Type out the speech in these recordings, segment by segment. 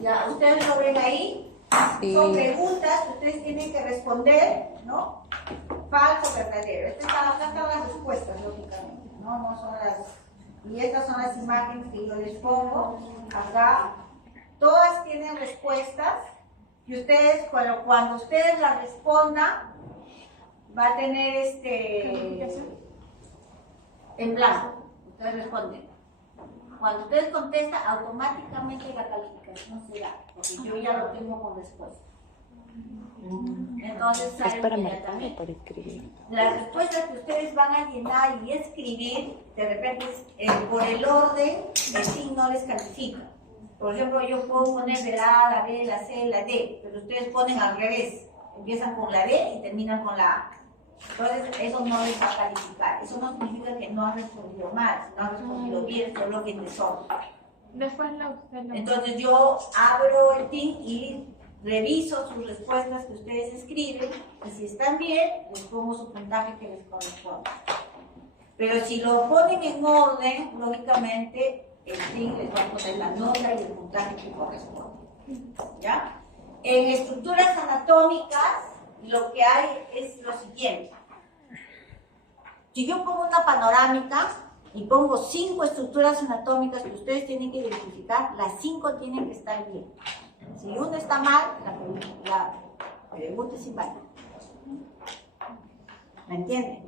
Ya, ustedes lo ven ahí. Sí. Son preguntas que ustedes tienen que responder, ¿no? Falso, verdadero. Acá están las respuestas, lógicamente, ¿no? No son las... Y estas son las imágenes que yo les pongo acá. Todas tienen respuestas y ustedes, cuando ustedes las respondan, va a tener en blanco. Ustedes responden. Cuando ustedes contestan, automáticamente la calificación se da, porque yo ya lo tengo con respuesta. Entonces sale inmediatamente. Para escribir. Las respuestas que ustedes van a llenar y escribir, de repente por el orden, el sí no les califica. Por ejemplo, yo puedo poner de la A, la B, la C, la D, pero ustedes ponen al revés. Empiezan con la D y terminan con la A. Entonces, eso no les va a calificar. Eso no significa que no han respondido mal, no han respondido bien, solo que en desorden. Después Entonces, yo abro el team y reviso sus respuestas que ustedes escriben, y si están bien, les pongo su puntaje que les corresponde. Pero si lo ponen en orden, lógicamente, el team les va a poner la nota y el puntaje que corresponde. ¿Ya? En estructuras anatómicas, lo que hay es lo siguiente. Si yo pongo una panorámica y pongo 5 estructuras anatómicas que ustedes tienen que identificar, las 5 tienen que estar bien. Si una está mal, la pregunta es inválida. ¿Me entienden?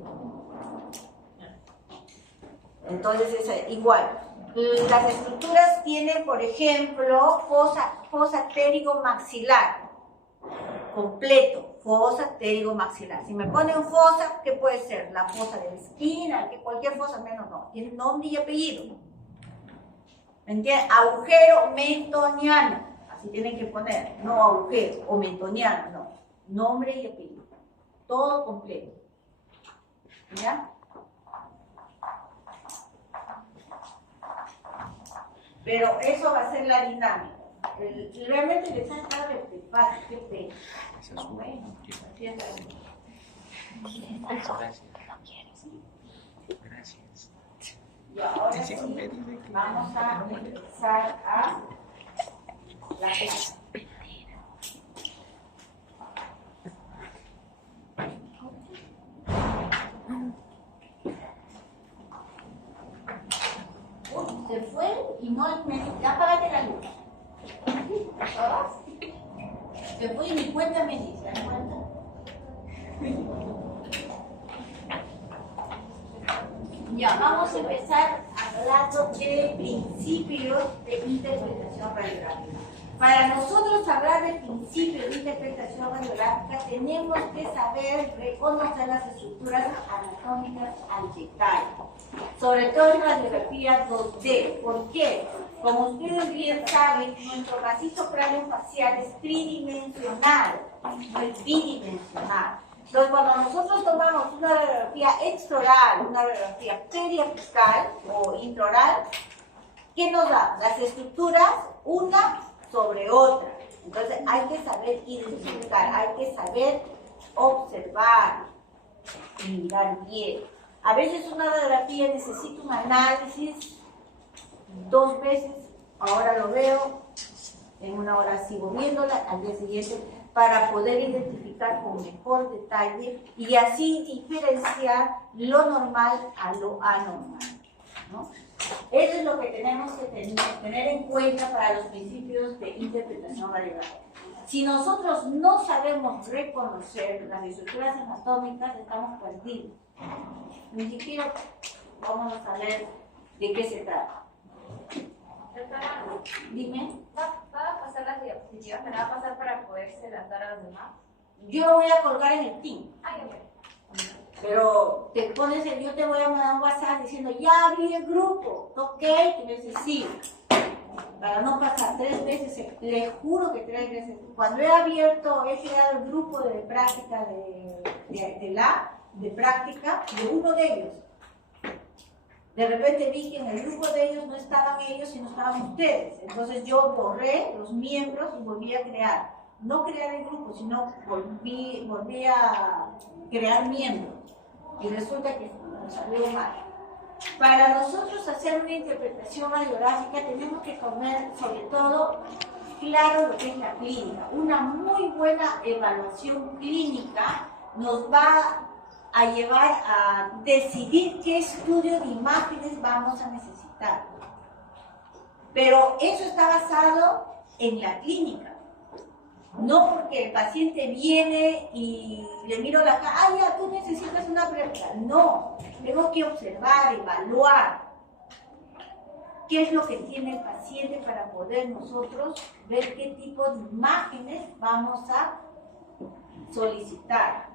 Entonces es igual. Las estructuras tienen, por ejemplo, fosa pterigomaxilar completo, fosa pterigomaxilar. Si me ponen fosa, ¿qué puede ser? La fosa de la esquina, cualquier fosa menos no. Tiene nombre y apellido. ¿Me entienden? Agujero mentoniano. Así tienen que poner, no agujero o mentoniano, no. Nombre y apellido. Todo completo. ¿Ya? Pero eso va a ser la dinámica. Realmente les han dado de fácil, qué pena. No, bueno, Gracias. y ahora sí, vamos a empezar a la fecha. Se fue y no ya apágate la luz. ¿Todas? Se fue y mi cuenta me dice, ¿la cuenta? Ya, vamos a empezar hablando de principios de interpretación radiográfica. Para nosotros hablar de principios de interpretación radiográfica, tenemos que saber reconocer las estructuras anatómicas al detalle, sobre todo en radiografía 2D. ¿Por qué? Como ustedes bien saben, nuestro macizo craneofacial es tridimensional, no es bidimensional. Entonces, cuando nosotros tomamos una radiografía extraoral, una radiografía periapical o intraoral, ¿qué nos da? Las estructuras, una sobre otra. Entonces, hay que saber identificar, hay que saber observar y mirar bien. A veces una radiografía necesita un análisis 2 veces, ahora lo veo, en una hora sigo viéndola, al día siguiente, para poder identificar con mejor detalle y así diferenciar lo normal a lo anormal, ¿no? Eso es lo que tenemos que tener en cuenta para los principios de interpretación radiográfica. Si nosotros no sabemos reconocer las estructuras anatómicas, estamos perdidos. Ni siquiera vamos a saber de qué se trata. Dime. ¿Va a pasar las diapositivas? ¿Me la va a pasar para poderse lanzar a los demás? Yo lo voy a colgar en el team. Ay, ok. Pero te pones yo te voy a mandar un WhatsApp diciendo, ya abrí el grupo, ok, te necesito. Para no pasar 3 veces, les juro que 3 veces. Cuando he abierto, he creado el grupo de práctica de práctica de uno de ellos. De repente vi que en el grupo de ellos no estaban ellos, sino estaban ustedes. Entonces yo borré los miembros y volví a crear. No crear el grupo, sino volví a crear miembros. Y resulta que nos salió mal. Para nosotros hacer una interpretación radiográfica tenemos que comer sobre todo claro lo que es la clínica. Una muy buena evaluación clínica nos va a llevar a decidir qué estudio de imágenes vamos a necesitar. Pero eso está basado en la clínica. No porque el paciente viene y le miro la cara, ah, ya, tú necesitas una prueba. No, tengo que observar, evaluar qué es lo que tiene el paciente para poder nosotros ver qué tipo de imágenes vamos a solicitar.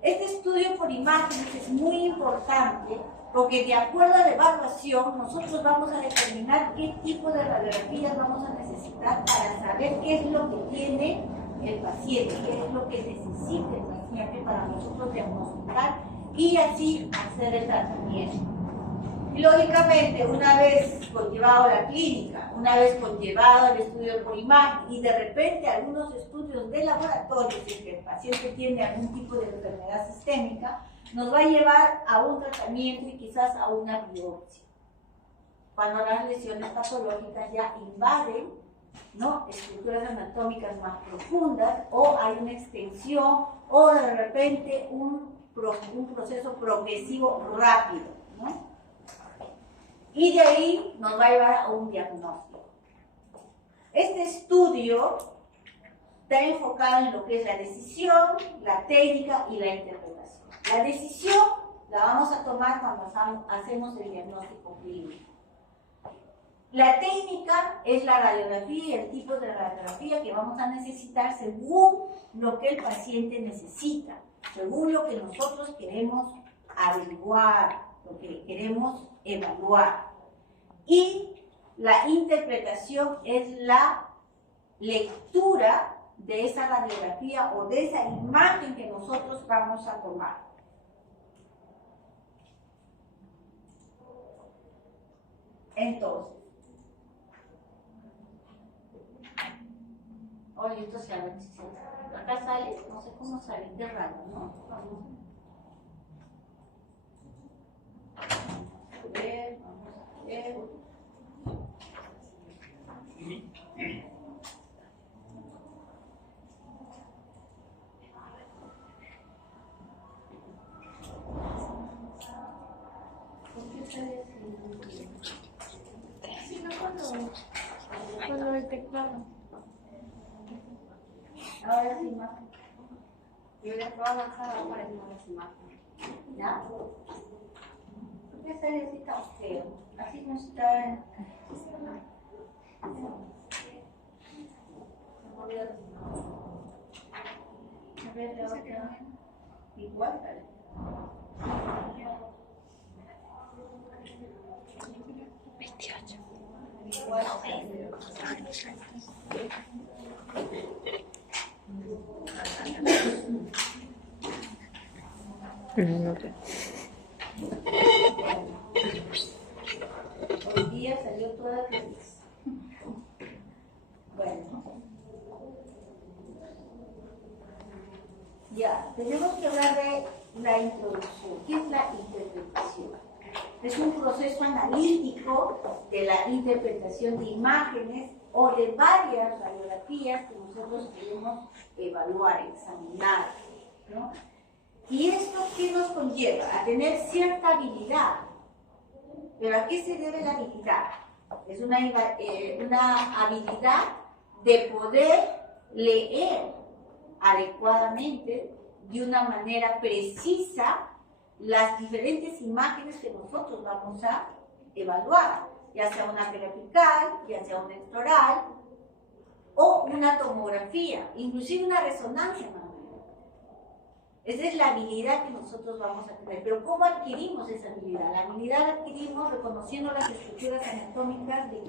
Este estudio por imágenes es muy importante porque de acuerdo a la evaluación nosotros vamos a determinar qué tipo de radiografías vamos a necesitar para saber qué es lo que tiene el paciente, qué es lo que necesita el paciente para nosotros diagnosticar y así hacer el tratamiento. Y lógicamente, una vez conllevado la clínica, una vez conllevado el estudio por imagen y de repente algunos estudios de laboratorio, si el paciente tiene algún tipo de enfermedad sistémica, nos va a llevar a un tratamiento y quizás a una biopsia. Cuando las lesiones patológicas ya invaden, ¿no?, estructuras anatómicas más profundas o hay una extensión o de repente un proceso progresivo rápido, ¿no? Y de ahí nos va a llevar a un diagnóstico. Este estudio está enfocado en lo que es la decisión, la técnica y la interpretación. La decisión la vamos a tomar cuando hacemos el diagnóstico clínico. La técnica es la radiografía y el tipo de radiografía que vamos a necesitar según lo que el paciente necesita, según lo que nosotros queremos averiguar, lo que queremos evaluar. Y la interpretación es la lectura de esa radiografía o de esa imagen que nosotros vamos a tomar. Entonces, oye, esto se abre, acá sale, no sé cómo sale, qué raro, ¿no? Vamos a ver, vamos a ver. Sí, no cuando el teclado. Ahora sí, más. Yo les puedo avanzar ahora en las imágenes. ¿Ya? ¿Por qué sale así tan feo? Así no está. A ver, la otra. Igual, ¿vale? Igual. Hoy día salió toda feliz. Bueno. Ya, tenemos que hablar de la introducción. ¿Qué es la interpretación? Es un proceso analítico de la interpretación de imágenes o de varias radiografías que nosotros queremos evaluar, examinar, ¿no? ¿Y esto qué nos conlleva? A tener cierta habilidad. ¿Pero a qué se debe la habilidad? Es una habilidad de poder leer adecuadamente, de una manera precisa, las diferentes imágenes que nosotros vamos a evaluar, ya sea una periapical, ya sea una extraoral, o una tomografía, inclusive una resonancia magnética. Esa es la habilidad que nosotros vamos a tener. Pero ¿cómo adquirimos esa habilidad? La habilidad la adquirimos reconociendo las estructuras anatómicas de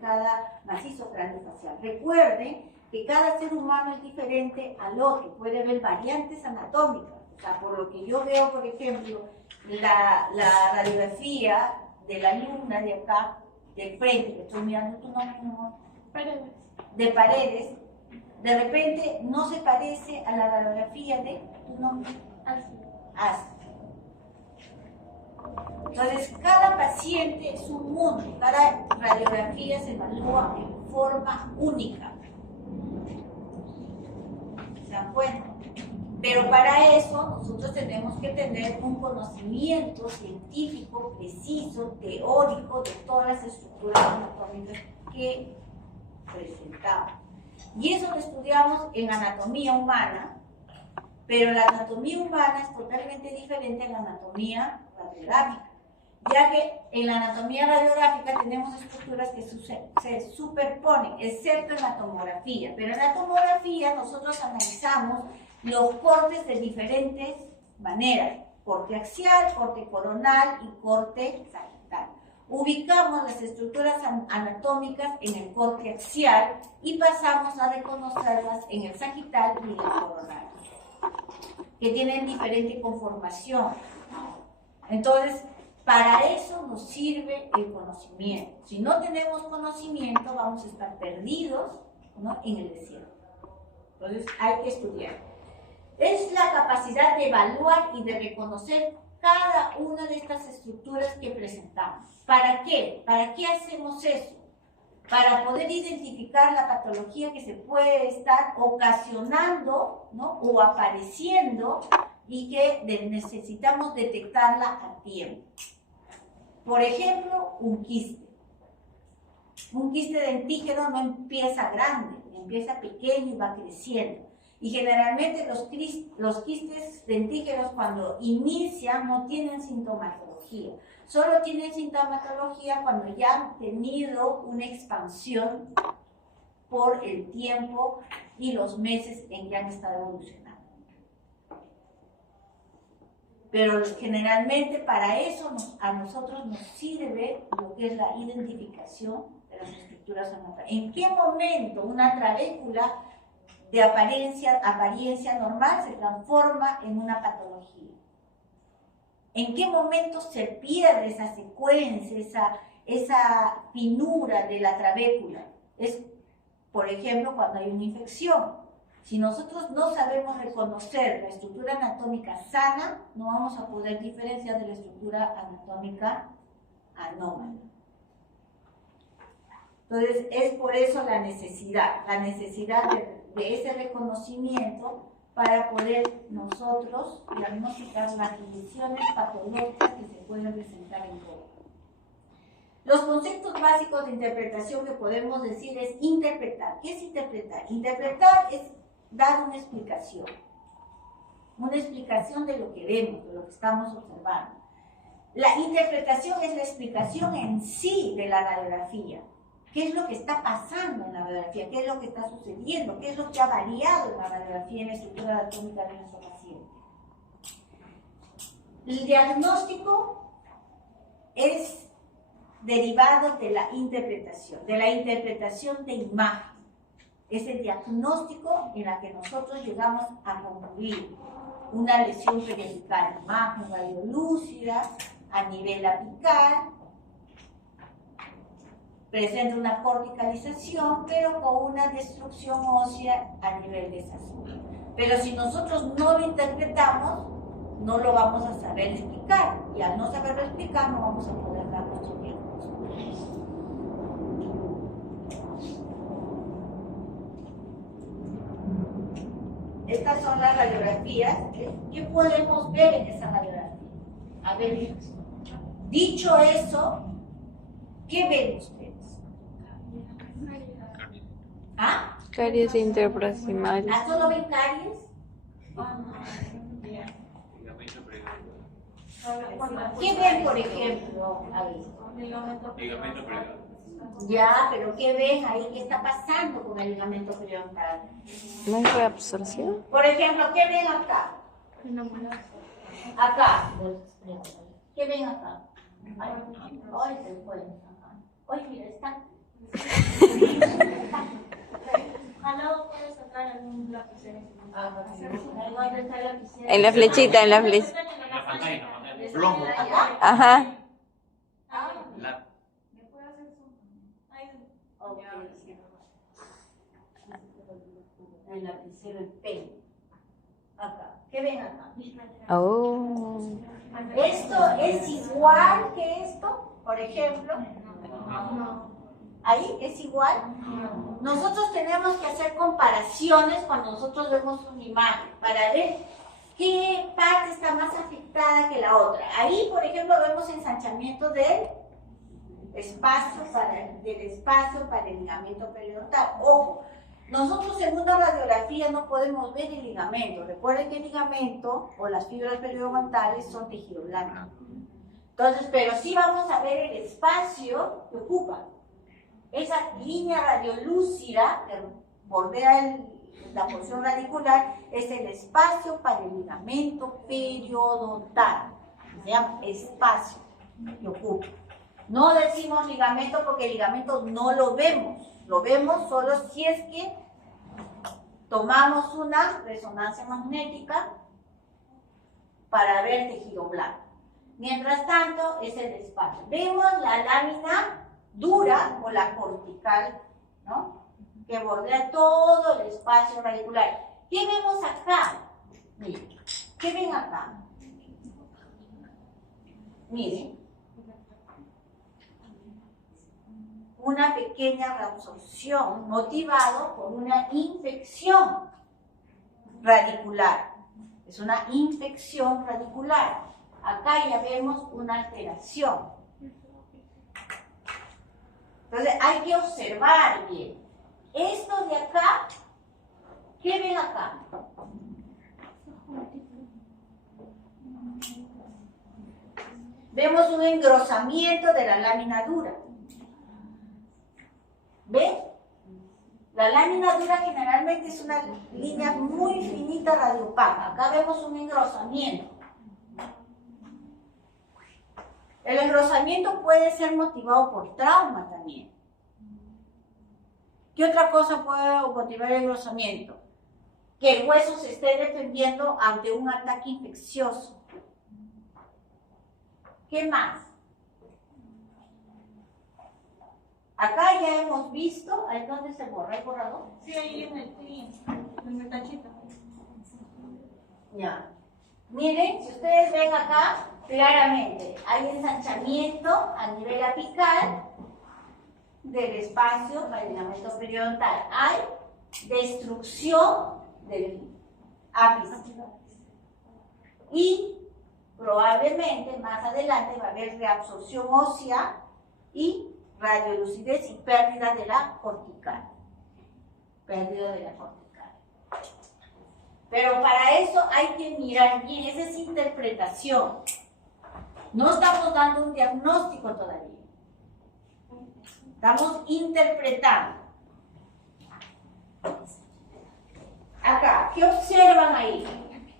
cada macizo craneofacial. Recuerden que cada ser humano es diferente al otro, puede haber variantes anatómicas. O sea, por lo que yo veo, por ejemplo, la radiografía de la alumna de acá, del frente, que estoy mirando tu nombre, no, Paredes. de Paredes, de repente no se parece a la radiografía de tu nombre. Así. Entonces, cada paciente es un mundo, cada radiografía se evalúa en forma única. ¿Se dan cuenta? Pero para eso nosotros tenemos que tener un conocimiento científico, preciso, teórico de todas las estructuras anatómicas que presentamos. Y eso lo estudiamos en anatomía humana, pero la anatomía humana es totalmente diferente a la anatomía radiográfica, ya que en la anatomía radiográfica tenemos estructuras que se superponen, excepto en la tomografía. Pero en la tomografía nosotros analizamos los cortes de diferentes maneras: corte axial, corte coronal y corte sagital. Ubicamos las estructuras anatómicas en el corte axial y pasamos a reconocerlas en el sagital y en el coronal, que tienen diferente conformación. Entonces, para eso nos sirve el conocimiento. Si no tenemos conocimiento, vamos a estar perdidos, ¿no?, en el desierto. Entonces, hay que estudiar. Es la capacidad de evaluar y de reconocer cada una de estas estructuras que presentamos. ¿Para qué? ¿Para qué hacemos eso? Para poder identificar la patología que se puede estar ocasionando, ¿no?, o apareciendo, y que necesitamos detectarla a tiempo. Por ejemplo, un quiste. Un quiste dentígeno no empieza grande, empieza pequeño y va creciendo. Y generalmente los quistes dentígenos, cuando inician, no tienen sintomatología. Solo tienen sintomatología cuando ya han tenido una expansión por el tiempo y los meses en que han estado evolucionando. Pero generalmente para eso a nosotros nos sirve lo que es la identificación de las estructuras anatómicas. ¿En qué momento una trabécula de apariencia normal se transforma en una patología? ¿En qué momento se pierde esa secuencia, esa finura de la trabécula? Es, por ejemplo, cuando hay una infección. Si nosotros no sabemos reconocer la estructura anatómica sana, no vamos a poder diferenciar de la estructura anatómica anómala. Entonces, es por eso la necesidad de ese reconocimiento para poder nosotros diagnosticar las lesiones patológicas que se pueden presentar en todo. Los conceptos básicos de interpretación que podemos decir es interpretar. ¿Qué es interpretar? Interpretar es dar una explicación de lo que vemos, de lo que estamos observando. La interpretación es la explicación en sí de la radiografía. ¿Qué es lo que está pasando en la radiografía? ¿Qué es lo que está sucediendo? ¿Qué es lo que ha variado en la radiografía, en la estructura anatómica de nuestro paciente? El diagnóstico es derivado de la interpretación de imagen. Es el diagnóstico en la que nosotros llegamos a concluir una lesión periapical, imagen radiolúcida a nivel apical, presenta una corticalización, pero con una destrucción ósea a nivel de esa zona. Pero si nosotros no lo interpretamos, no lo vamos a saber explicar, y al no saberlo explicar, no vamos a poder dar nuestro diagnóstico. Estas son las radiografías. ¿Qué podemos ver en esa radiografía? A ver, dicho eso, ¿qué ven ustedes? ¿Ah? Caries interproximales. ¿A solo ven caries? ¿Qué ven, por ejemplo, ahí? Ligamento periodontal. Ya, pero ¿qué ven ahí? ¿Qué está pasando con el ligamento periodontal? ¿No hay reabsorción? Por ejemplo, ¿qué ven acá? Acá. ¿Qué ven acá? Ay, se fue. Oye, mira, está. Ojalá puedes sacar algún lapicero. ¿Dónde está el lapicero? En la flechita, en la flechita. En la pantalla, plomo. Ajá. La- ¿Me puedo hacer zoom? Ahí. Ok. El lapicero, el pen. Acá. ¿Qué ven acá? Oh. ¿Esto es igual que esto, por ejemplo? Ahí es igual. Nosotros tenemos que hacer comparaciones cuando nosotros vemos una imagen para ver qué parte está más afectada que la otra. Ahí, por ejemplo, vemos ensanchamiento del espacio para el ligamento periodontal. Ojo, nosotros en una radiografía no podemos ver el ligamento. Recuerden que el ligamento o las fibras periodontales son tejido blanco. Entonces, pero sí vamos a ver el espacio que ocupa. Esa línea radiolúcida que bordea la porción radicular es el espacio para el ligamento periodontal. Se llama espacio que ocupa. No decimos ligamento porque el ligamento no lo vemos solo si es que tomamos una resonancia magnética para ver tejido blanco. Mientras tanto, es el espacio. Vemos la lámina dura o la cortical, ¿no? Que bordea todo el espacio radicular. ¿Qué vemos acá? Miren, ¿qué ven acá? Miren. Una pequeña reabsorción motivado por una infección radicular. Es una infección radicular. Acá ya vemos una alteración. Entonces hay que observar bien. Esto de acá, ¿qué ven acá? Vemos un engrosamiento de la lámina dura. ¿Ven? La lámina dura generalmente es una línea muy finita radiopaca. Acá vemos un engrosamiento. El engrosamiento puede ser motivado por trauma también. ¿Qué otra cosa puede motivar el engrosamiento? Que el hueso se esté defendiendo ante un ataque infeccioso. ¿Qué más? Acá ya hemos visto, ¿ahí dónde se borra el borrador? Sí, ahí en el tachito. Ya. Miren, si ustedes ven acá, claramente hay ensanchamiento a nivel apical del espacio para el ligamento periodontal. Hay destrucción del ápice. Y probablemente más adelante va a haber reabsorción ósea y radiolucidez y pérdida de la cortical. Pérdida de la cortical. Pero para eso hay que mirar bien, esa es interpretación. No estamos dando un diagnóstico todavía. Estamos interpretando. Acá, ¿qué observan ahí?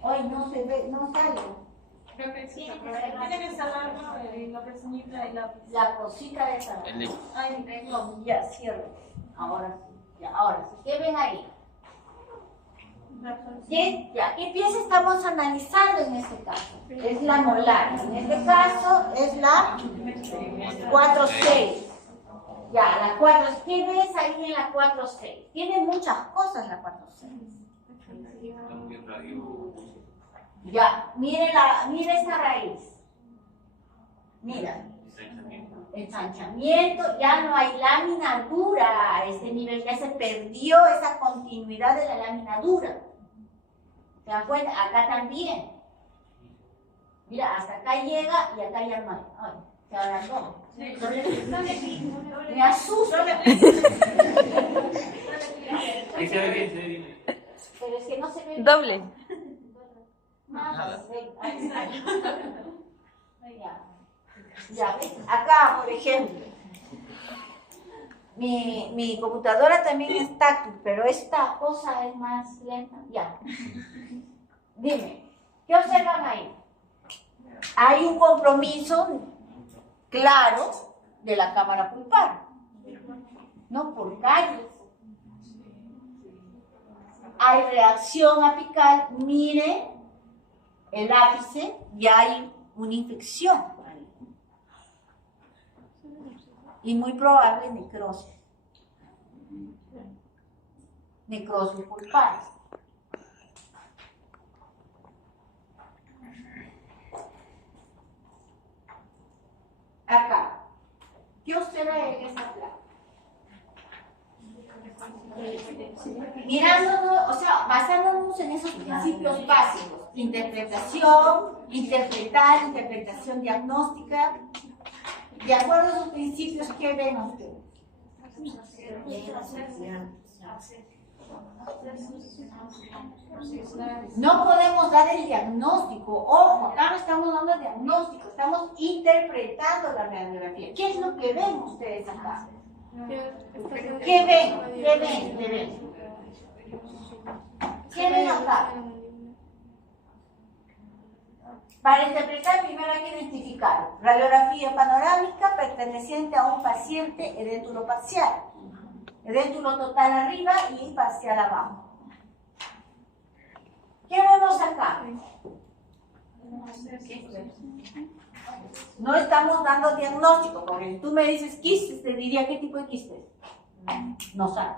Hoy no se ve, no sale. Creo que sí. Tiene que instalar la personita y la cosita de esa. Ay, no, ya, cierro. Ahora sí, ya, ahora sí. ¿Qué ven ahí? ¿Qué pieza estamos analizando en este caso? Es la molar. En este caso es la 4-6. Ya, la 4. ¿Qué ves ahí en la 4-6? Tiene muchas cosas la 4-6. Ya, mire esta raíz. Mira. Ensanchamiento, ya no hay lámina dura a este nivel, ya se perdió esa continuidad de la lámina dura. ¿Se dan cuenta? Acá también. Mira, hasta acá llega y acá ya no hay. Ay, se alargó. Me asusta. Ahí se ve bien, se ve bien. Pero es que no se ve. Doble. Nada. Ya, ¿ves? Acá, por ejemplo, mi computadora también es táctil, pero esta cosa es más lenta. Ya. Dime, ¿qué observan ahí? Hay un compromiso claro de la cámara pulpar, no por calles. Hay reacción apical, mire el ápice, ya hay una infección ahí. Y muy probable necrosis. Necrosis pulpar. Acá. ¿Qué observa en esa placa? Mirándonos, o sea, basándonos en esos principios básicos. Interpretación, interpretación diagnóstica. De acuerdo a esos principios, ¿qué ven ustedes? No podemos dar el diagnóstico. Ojo, acá no estamos dando el diagnóstico, estamos interpretando la radiografía. ¿Qué es lo que ven ustedes acá? ¿Qué ven? ¿Qué ven? ¿Qué ven? ¿Qué ven acá? Para interpretar, primero hay que identificar radiografía panorámica perteneciente a un paciente edéntulo parcial, edéntulo total arriba y parcial abajo. ¿Qué vemos acá? No estamos dando diagnóstico, porque si tú me dices quistes, te diría ¿qué tipo de quistes? No sabes.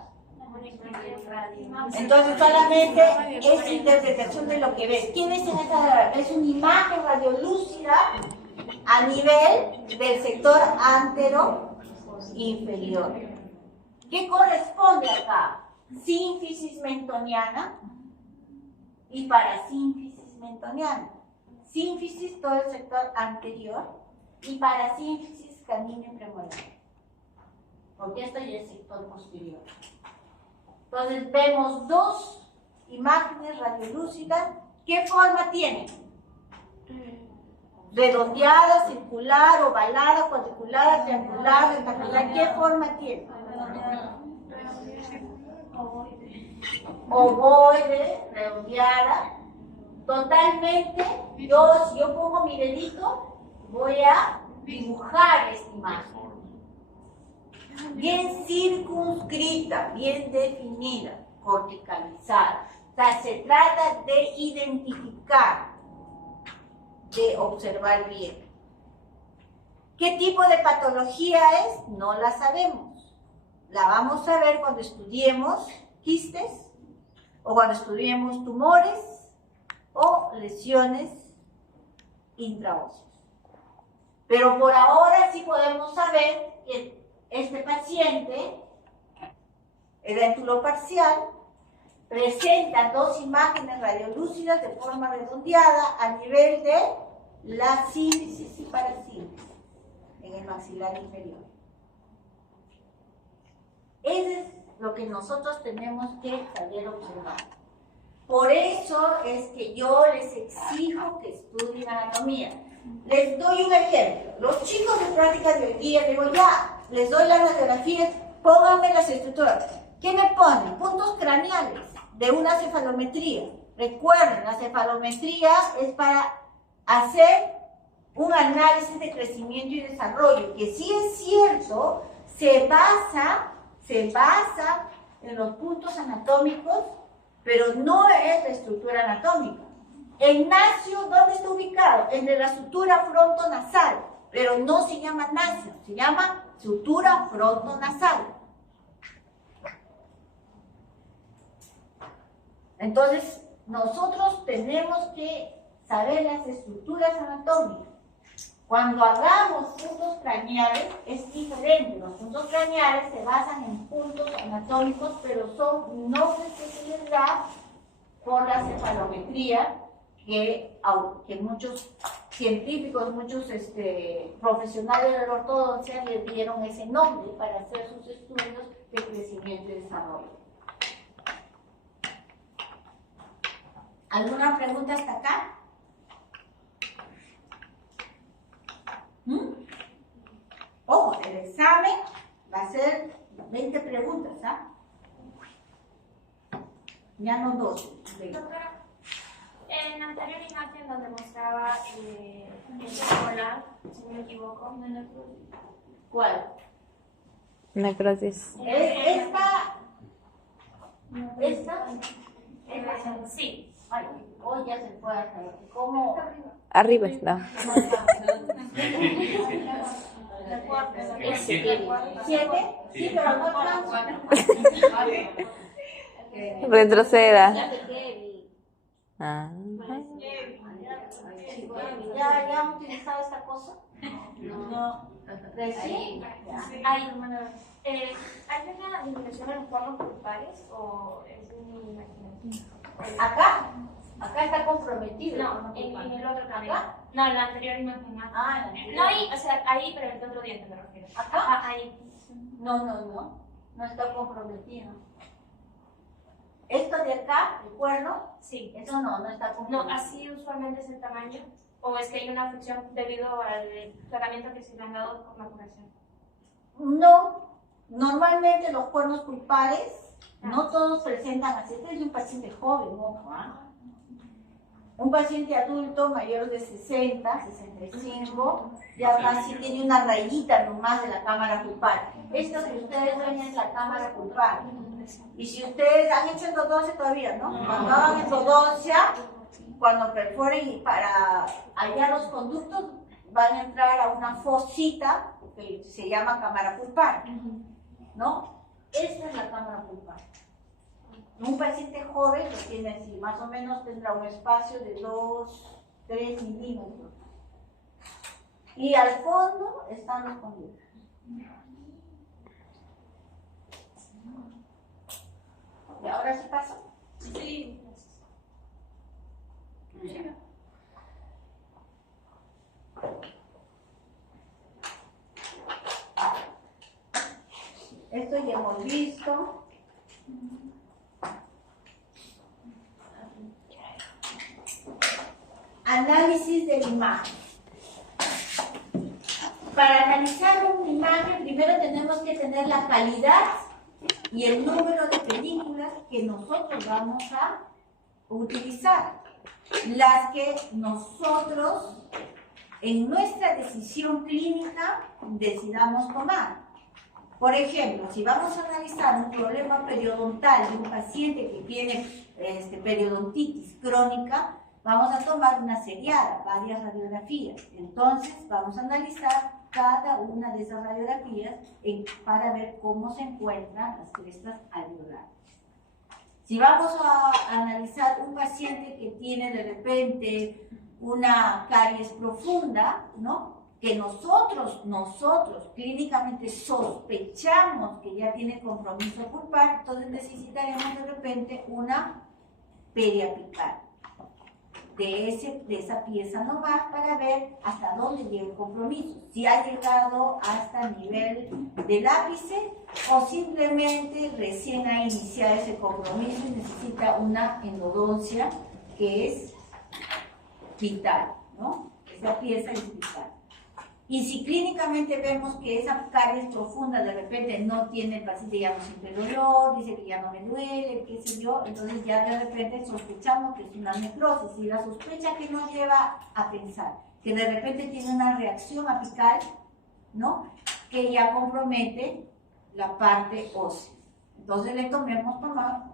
Entonces solamente es interpretación de lo que ves. ¿Qué ves en esta radiografía? Es una imagen radiolúcida a nivel del sector antero inferior. ¿Qué corresponde acá? Sínfisis mentoniana y parasínfisis mentoniana. Sínfisis todo el sector anterior y parasínfisis canino y premolar. Porque esto ya es el sector posterior. Entonces vemos dos imágenes radiolúcidas. ¿Qué forma tienen? Redondeada, circular, ovalada, cuadriculada, triangular, rectangular. ¿Qué forma tiene? Ovoide, redondeada. Totalmente, si yo pongo mi dedito, voy a dibujar esta imagen. Bien circunscrita, bien definida, corticalizada. O sea, se trata de identificar, de observar bien. ¿Qué tipo de patología es? No la sabemos. La vamos a ver cuando estudiemos quistes, o cuando estudiemos tumores, o lesiones intraóseas. Pero por ahora sí podemos saber que este paciente, edéntulo parcial, presenta dos imágenes radiolúcidas de forma redondeada a nivel de la sínfisis y parasínfisis en el maxilar inferior. Eso es lo que nosotros tenemos que saber observar. Por eso es que yo les exijo que estudien anatomía. Les doy un ejemplo. Los chicos de práctica de hoy día, digo ya, les doy las radiografías, pónganme las estructuras. ¿Qué me ponen? Puntos craneales de una cefalometría. Recuerden, la cefalometría es para hacer un análisis de crecimiento y desarrollo, que sí es cierto, se basa en los puntos anatómicos, pero no es la estructura anatómica. El nacio, ¿dónde está ubicado? Entre la sutura frontonasal, pero no se llama nacio, se llama sutura frontonasal. Entonces, nosotros tenemos que saber las estructuras anatómicas. Cuando hagamos puntos craneales es diferente. Los puntos craneales se basan en puntos anatómicos, pero son nombres que se les da por la cefalometría que muchos científicos, muchos profesionales de la ortodoncia le dieron ese nombre para hacer sus estudios de crecimiento y desarrollo. ¿Alguna pregunta hasta acá? Ojo, el examen va a ser 20 preguntas, ¿ah? Ya no 12. Doctora, en la anterior imagen donde mostraba el celular, si no me equivoco, ¿Cuál? Necrosis. ¿Esta? sí. Ay, hoy ya se puede hacer. ¿Cómo? Arriba está. ¿7? Sí, pero no alcanza. Retroceda. Ah. ¿Ya han utilizado esta cosa? No. ¿Recién? Hay una disminución en los cuernos pulpares o es mi imaginación? Acá está comprometido. No, en el otro también. ¿Acá? No, en la anterior imagen. No, Ah, en la anterior. no ahí, o sea, ahí, pero en el otro diente me refiero. ¿Acá? Ajá, ahí. No está comprometido. Esto de acá, el cuerno, Sí. eso no está No, comprometido. así usualmente es el tamaño. ¿O es que hay una afección debido al tratamiento que se le han dado por la curación? No, normalmente los cuernos pulpares, no todos presentan así. Este es un paciente joven, ojo, ¿ah? Un paciente adulto mayor de 60, 65, ya casi tiene una rayita nomás de la cámara pulpar. Esto que ustedes ven es la cámara pulpar. Y si ustedes han hecho endodoncia todavía, ¿no? Cuando hagan endodoncia, cuando perforen y para hallar los conductos, van a entrar a una fosita que se llama cámara pulpar, ¿no? Esta es la cámara pulpar. Un paciente joven lo tiene así, más o menos tendrá un espacio de 2, 3 milímetros. Y al fondo están los conductos. ¿Y ahora sí pasa? Sí. Esto ya hemos visto. Análisis de la imagen. Para analizar una imagen, primero tenemos que tener la calidad y el número de películas que nosotros vamos a utilizar. Las que nosotros, en nuestra decisión clínica, decidamos tomar. Por ejemplo, si vamos a analizar un problema periodontal de un paciente que tiene periodontitis crónica, vamos a tomar una seriada, varias radiografías. Entonces, vamos a analizar cada una de esas radiografías para ver cómo se encuentran las crestas alveolares. Si vamos a analizar un paciente que tiene de repente una caries profunda, ¿no? Que nosotros clínicamente sospechamos que ya tiene compromiso pulpar, entonces necesitaremos de repente una periapical de esa pieza nomás para ver hasta dónde llega el compromiso, si ha llegado hasta el nivel del ápice o simplemente recién ha iniciado ese compromiso y necesita una endodoncia que es vital, ¿no? Esa pieza es vital. Y si clínicamente vemos que esa caries profunda de repente no tiene, el paciente ya no siente dolor, dice que ya no me duele, qué sé yo, entonces ya de repente sospechamos que es una necrosis. Y la sospecha que nos lleva a pensar que de repente tiene una reacción apical, ¿no? Que ya compromete la parte ósea. Entonces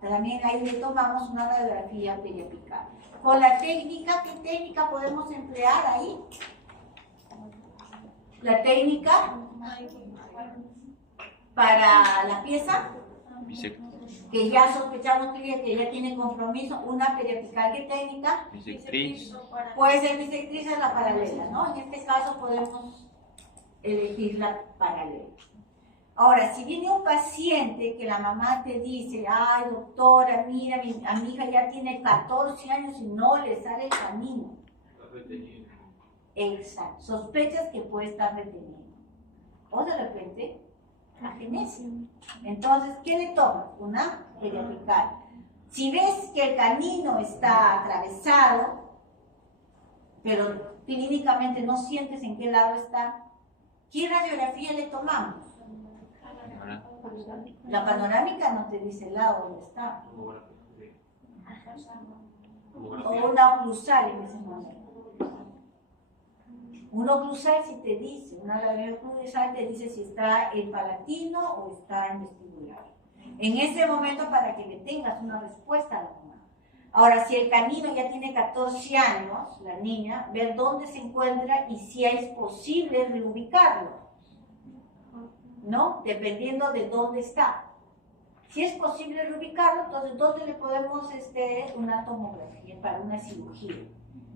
también ahí le tomamos una radiografía periapical. Con la técnica, ¿qué técnica podemos emplear ahí? La técnica para la pieza que ya sospechamos que ya tiene compromiso, una periapical. ¿Qué técnica? Bisectriz. Puede ser bisectriz o la paralela, ¿no? En este caso podemos elegir la paralela. Ahora, si viene un paciente que la mamá te dice, ay doctora, mira, a mi hija ya tiene 14 años y no le sale el camino. Exacto, sospechas que puede estar reteniendo. O de repente, la genesia. Entonces, ¿qué le tomas? Una periapical. Si ves que el camino está atravesado, pero clínicamente no sientes en qué lado está, ¿qué radiografía le tomamos? La panorámica no te dice el lado donde está. O una oclusal en ese momento. Un oclusal si te dice, una radiografía te dice si está en palatino o está en vestibular. En ese momento para que le tengas una respuesta a la mamá. Ahora, si el camino ya tiene 14 años, la niña, ver dónde se encuentra y si es posible reubicarlo, ¿no? Dependiendo de dónde está. Si es posible reubicarlo, entonces ¿dónde le podemos una tomografía para una cirugía?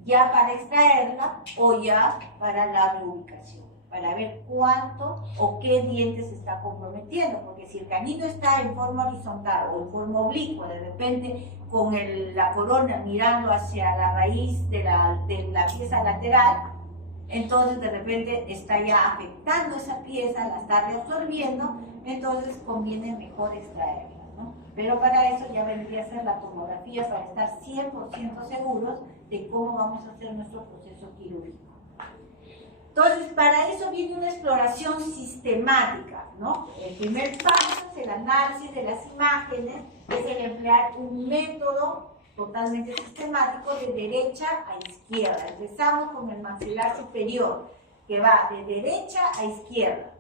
Ya para extraerla o ya para la reubicación, para ver cuánto o qué diente se está comprometiendo, porque si el canino está en forma horizontal o en forma oblicua, de repente con la corona mirando hacia la raíz de la pieza lateral, entonces de repente está ya afectando esa pieza, la está reabsorbiendo, entonces conviene mejor extraerla, ¿no? Pero para eso ya vendría a ser la tomografía para estar 100% seguros de cómo vamos a hacer nuestro proceso quirúrgico. Entonces, para eso viene una exploración sistemática, ¿no? El primer paso es el análisis de las imágenes, es el emplear un método totalmente sistemático de derecha a izquierda. Empezamos con el maxilar superior, que va de derecha a izquierda.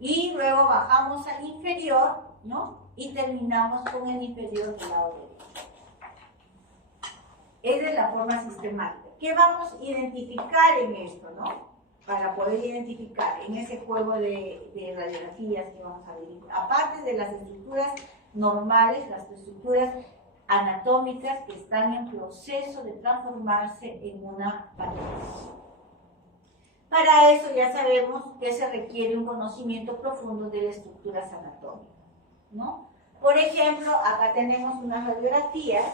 Y luego bajamos al inferior, ¿no? Y terminamos con el inferior del lado derecho. Esa es la forma sistemática. ¿Qué vamos a identificar en esto, no? Para poder identificar en ese juego de radiografías que vamos a ver. Aparte de las estructuras normales, las estructuras anatómicas que están en proceso de transformarse en una patología. Para eso ya sabemos que se requiere un conocimiento profundo de las estructuras anatómicas, ¿no? Por ejemplo, acá tenemos unas radiografías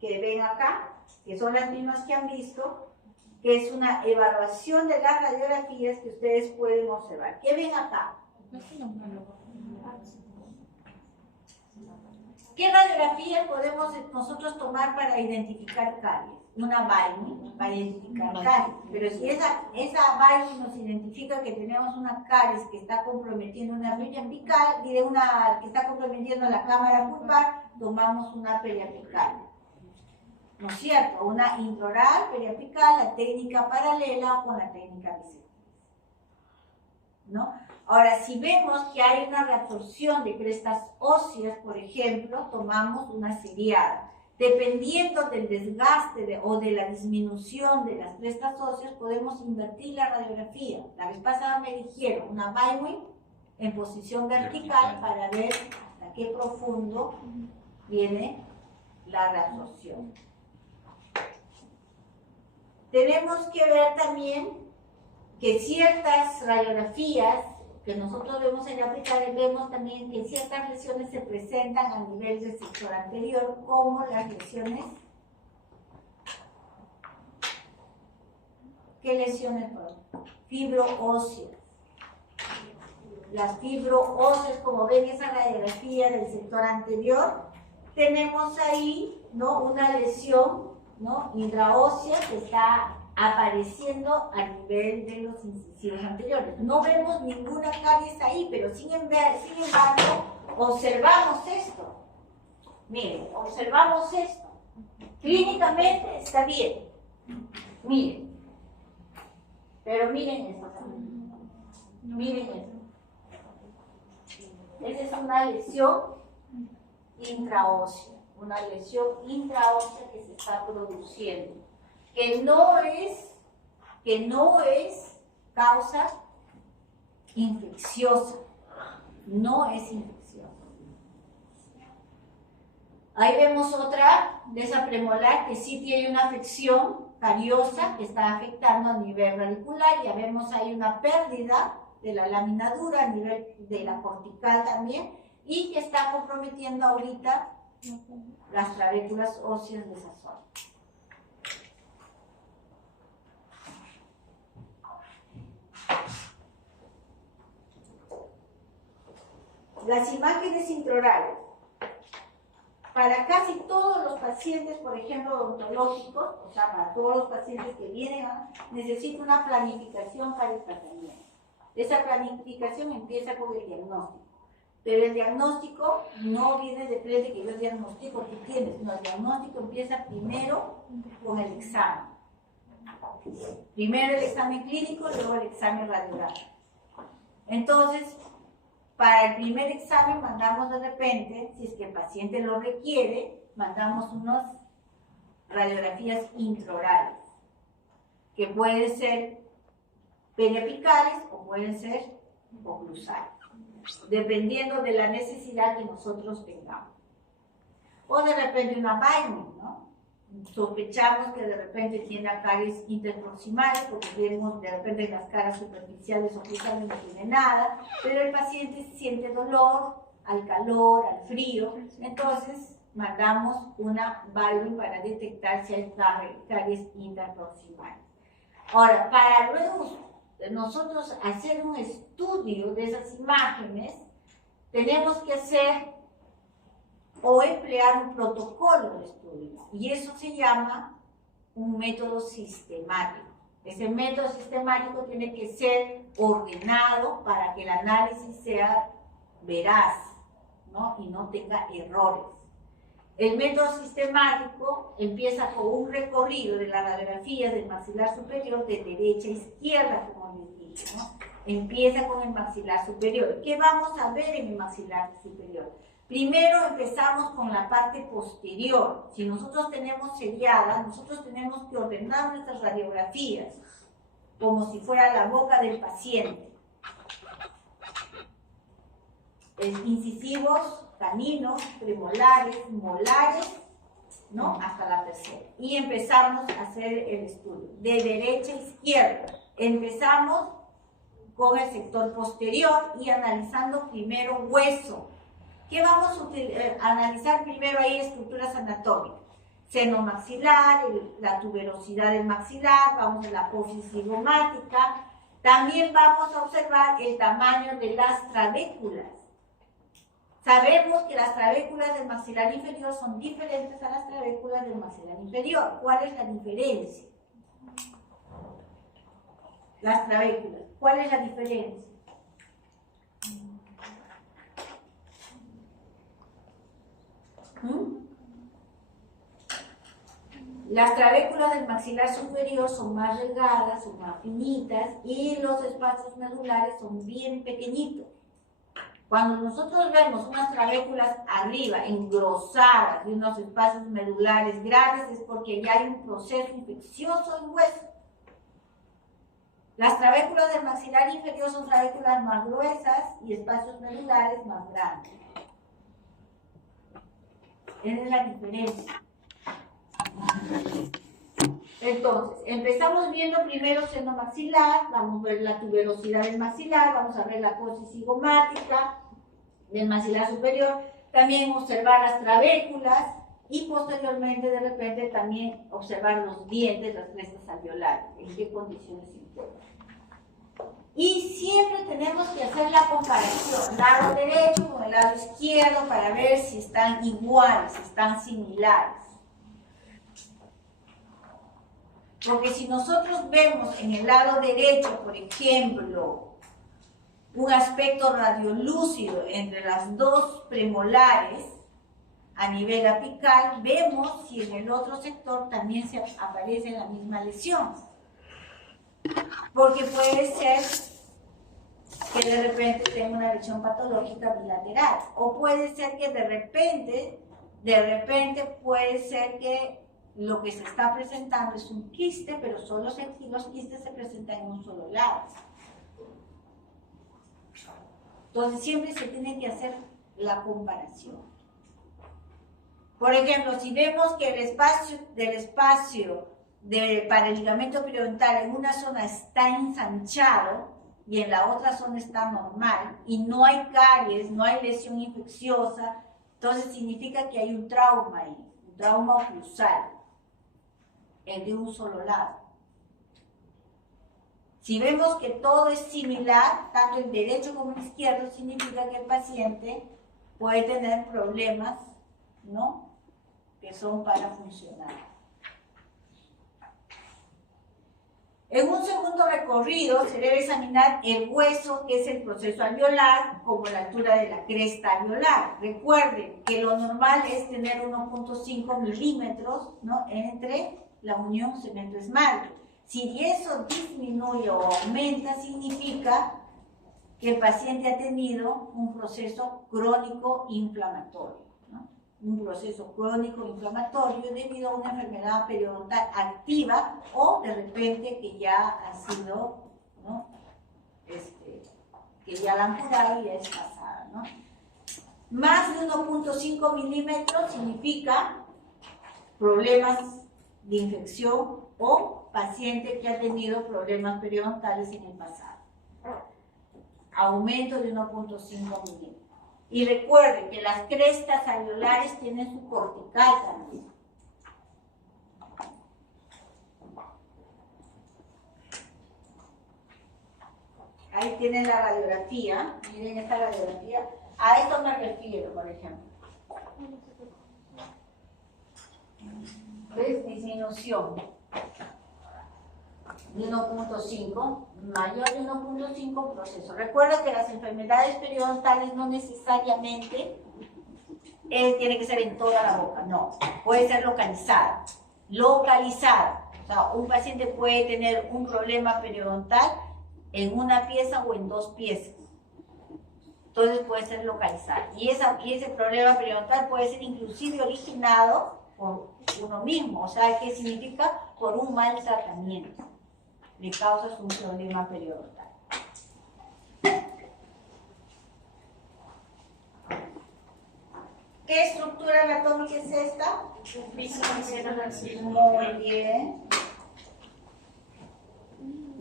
que ven acá, que son las mismas que han visto, que es una evaluación de las radiografías que ustedes pueden observar. ¿Qué ven acá? ¿Qué radiografía podemos nosotros tomar para identificar caries? Una Baimi para identificar caries. Pero si esa Baimi nos identifica que tenemos una caries que está comprometiendo una raya apical, que está comprometiendo la cámara pulpar, tomamos una periapical. ¿No es cierto? Una intraoral, periapical, la técnica paralela con la técnica bisectriz, ¿no? Ahora, si vemos que hay una reabsorción de crestas óseas, por ejemplo, tomamos una seriada. Dependiendo del desgaste o de la disminución de las crestas óseas, podemos invertir la radiografía. La vez pasada me dijeron una Bywin en posición vertical para ver hasta qué profundo viene la reabsorción. Tenemos que ver también que ciertas radiografías que nosotros vemos en la aplicación, vemos también que ciertas lesiones se presentan a nivel del sector anterior, como las lesiones. ¿Qué lesiones? Fibroóseas. Las fibroóseas, como ven esa radiografía del sector anterior, tenemos ahí, ¿no?, una lesión, ¿no?, intraósea que está apareciendo a nivel de los incisivos anteriores. No vemos ninguna caries ahí, pero sin embargo, observamos esto. Miren, observamos esto. Clínicamente está bien. Miren. Pero miren esto también. Miren esto. Esa es una lesión intraósea. Una lesión intraósea que se está produciendo. Que no es causa infecciosa, no es infecciosa. Ahí vemos otra de esa premolar que sí tiene una afección cariosa que está afectando a nivel radicular. Ya vemos ahí una pérdida de la lámina dura a nivel de la cortical también y que está comprometiendo ahorita las trabéculas óseas de esa zona. Las imágenes intraorales. Para casi todos los pacientes, por ejemplo, odontológicos, o sea, para todos los pacientes que vienen, necesita una planificación para el tratamiento. Esa planificación empieza con el diagnóstico. Pero el diagnóstico no viene de frente que yo diagnostico que tienes, no, el diagnóstico empieza primero con el examen. Primero el examen clínico, luego el examen radiográfico. Entonces, para el primer examen mandamos de repente, si es que el paciente lo requiere, mandamos unas radiografías intraorales, que pueden ser periapicales o pueden ser oclusales, dependiendo de la necesidad que nosotros tengamos. O de repente una Bywin, ¿no? sospechamos que de repente tiene caries interproximales, porque vemos de repente en las caras superficiales o focales no tiene nada, pero el paciente siente dolor al calor, al frío, entonces mandamos una Baldwin para detectar si hay caries interproximales. Ahora, para luego nosotros hacer un estudio de esas imágenes, tenemos que hacer o emplear un protocolo de estudio, y eso se llama un método sistemático. Ese método sistemático tiene que ser ordenado para que el análisis sea veraz, ¿no? Y no tenga errores. El método sistemático empieza con un recorrido de la radiografía del maxilar superior de derecha a izquierda, como les dije, ¿no? Empieza con el maxilar superior. ¿Qué vamos a ver en el maxilar superior? Primero empezamos con la parte posterior. Si nosotros tenemos seriada, nosotros tenemos que ordenar nuestras radiografías como si fuera la boca del paciente. Incisivos, caninos, premolares, molares, ¿no? Hasta la tercera. Y empezamos a hacer el estudio de derecha a izquierda. Empezamos con el sector posterior y analizando primero hueso. ¿Qué vamos a analizar primero ahí? Estructuras anatómicas. Seno maxilar, la tuberosidad del maxilar, vamos a la apófisis zigomática. También vamos a observar el tamaño de las trabéculas. Sabemos que las trabéculas del maxilar inferior son diferentes a las trabéculas del maxilar inferior. ¿Cuál es la diferencia? Las trabéculas. ¿Cuál es la diferencia? Las trabéculas del maxilar superior son más delgadas, son más finitas, y los espacios medulares son bien pequeñitos. Cuando nosotros vemos unas trabéculas arriba, engrosadas, y unos espacios medulares grandes, es porque ya hay un proceso infeccioso en hueso. Las trabéculas del maxilar inferior son trabéculas más gruesas y espacios medulares más grandes. Esa es la diferencia. Entonces, empezamos viendo primero seno maxilar, vamos a ver la tuberosidad del maxilar, vamos a ver la apófisis zigomática del maxilar superior, también observar las trabéculas y posteriormente de repente también observar los dientes, las crestas alveolares, en qué condiciones se encuentran. Y siempre tenemos que hacer la comparación, lado derecho con el lado izquierdo, para ver si están iguales, si están similares. Porque si nosotros vemos en el lado derecho, por ejemplo, un aspecto radiolúcido entre las dos premolares a nivel apical, vemos si en el otro sector también se aparece la misma lesión. Porque puede ser que de repente tenga una lesión patológica bilateral, o puede ser que de repente puede ser que lo que se está presentando es un quiste, pero solo los quistes se presentan en un solo lado. Entonces siempre se tiene que hacer la comparación. Por ejemplo, si vemos que el espacio para el ligamento periodontal en una zona está ensanchado y en la otra zona está normal, y no hay caries, no hay lesión infecciosa, entonces significa que hay un trauma ahí, un trauma oclusal, de un solo lado. Si vemos que todo es similar, tanto el derecho como el izquierdo, significa que el paciente puede tener problemas, ¿no?, que son para funcionar. En un segundo recorrido se debe examinar el hueso, que es el proceso alveolar, como la altura de la cresta alveolar. Recuerden que lo normal es tener 1.5 milímetros, ¿no?, entre la unión cemento-esmalte. Si eso disminuye o aumenta, significa que el paciente ha tenido un proceso crónico inflamatorio, ¿no? Un proceso crónico inflamatorio debido a una enfermedad periodontal activa, o de repente que ya ha sido, ¿no?, que ya la han curado y ya es pasada, ¿no? Más de 1.5 milímetros significa problemas de infección o paciente que ha tenido problemas periodontales en el pasado. Aumento de 1.5 milímetros. Y recuerden que las crestas alveolares tienen su cortical también. Ahí tienen la radiografía, miren esta radiografía. A esto me refiero, por ejemplo. ¿Ves? Disminución de 1.5, mayor de 1.5 proceso. Recuerda que las enfermedades periodontales no necesariamente tiene que ser en toda la boca, no. Puede ser localizada. Localizada. O sea, un paciente puede tener un problema periodontal en una pieza o en dos piezas. Entonces puede ser localizado. Y ese problema periodontal puede ser inclusive originado por uno mismo. O sea, ¿qué significa? Por un mal tratamiento. Le causas un problema periodontal. ¿Qué estructura anatómica es esta? Muy bien.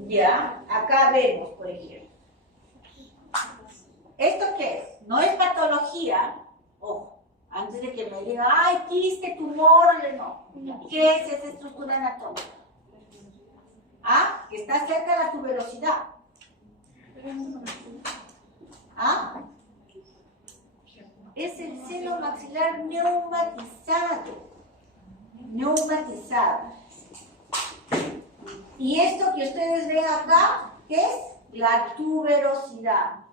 Ya, acá vemos, por ejemplo. ¿Esto qué es? No es patología. Ojo, antes de que me digan, ay, quiste, tumor, no. ¿Qué es esa estructura anatómica? Ah, que está cerca de la tuberosidad. Ah, es el seno maxilar neumatizado. Neumatizado. Y esto que ustedes ven acá, ¿qué es? La tuberosidad.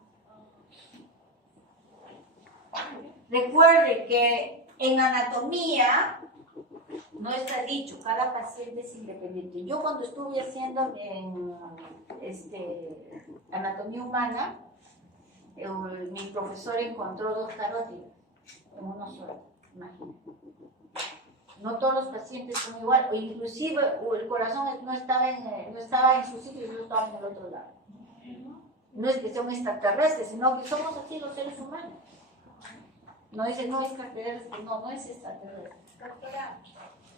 Recuerden que en anatomía no está dicho, cada paciente es independiente. Yo cuando estuve haciendo en anatomía humana, mi profesor encontró 2 carótidas en uno solo, imagínate. No todos los pacientes son igual, o inclusive el corazón no estaba en su sitio y no estaba en el otro lado. No es que son extraterrestres, sino que somos así los seres humanos. No dice, no es extraterrestre, no es extraterrestre. Doctora,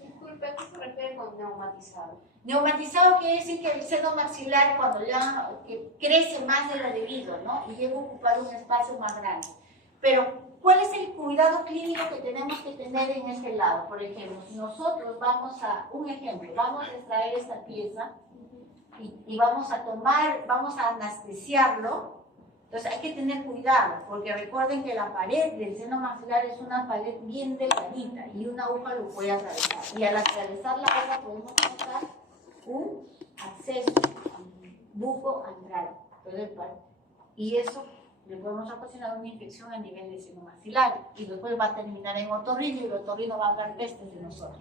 disculpe, ¿a qué se refiere con neumatizado? Neumatizado quiere decir que el seno maxilar cuando ya crece más de lo debido, ¿no? Y llega a ocupar un espacio más grande. Pero, ¿cuál es el cuidado clínico que tenemos que tener en este lado? Por ejemplo, si nosotros vamos a extraer esta pieza y vamos a anestesiarlo, entonces hay que tener cuidado, porque recuerden que la pared del seno maxilar es una pared bien delgadita y una aguja lo puede atravesar. Y al atravesar la aguja podemos notar un acceso buco-antral. Y eso le podemos ocasionar una infección a nivel de seno maxilar y después va a terminar en otorrino y el otorrino va a dar pestes de nosotros.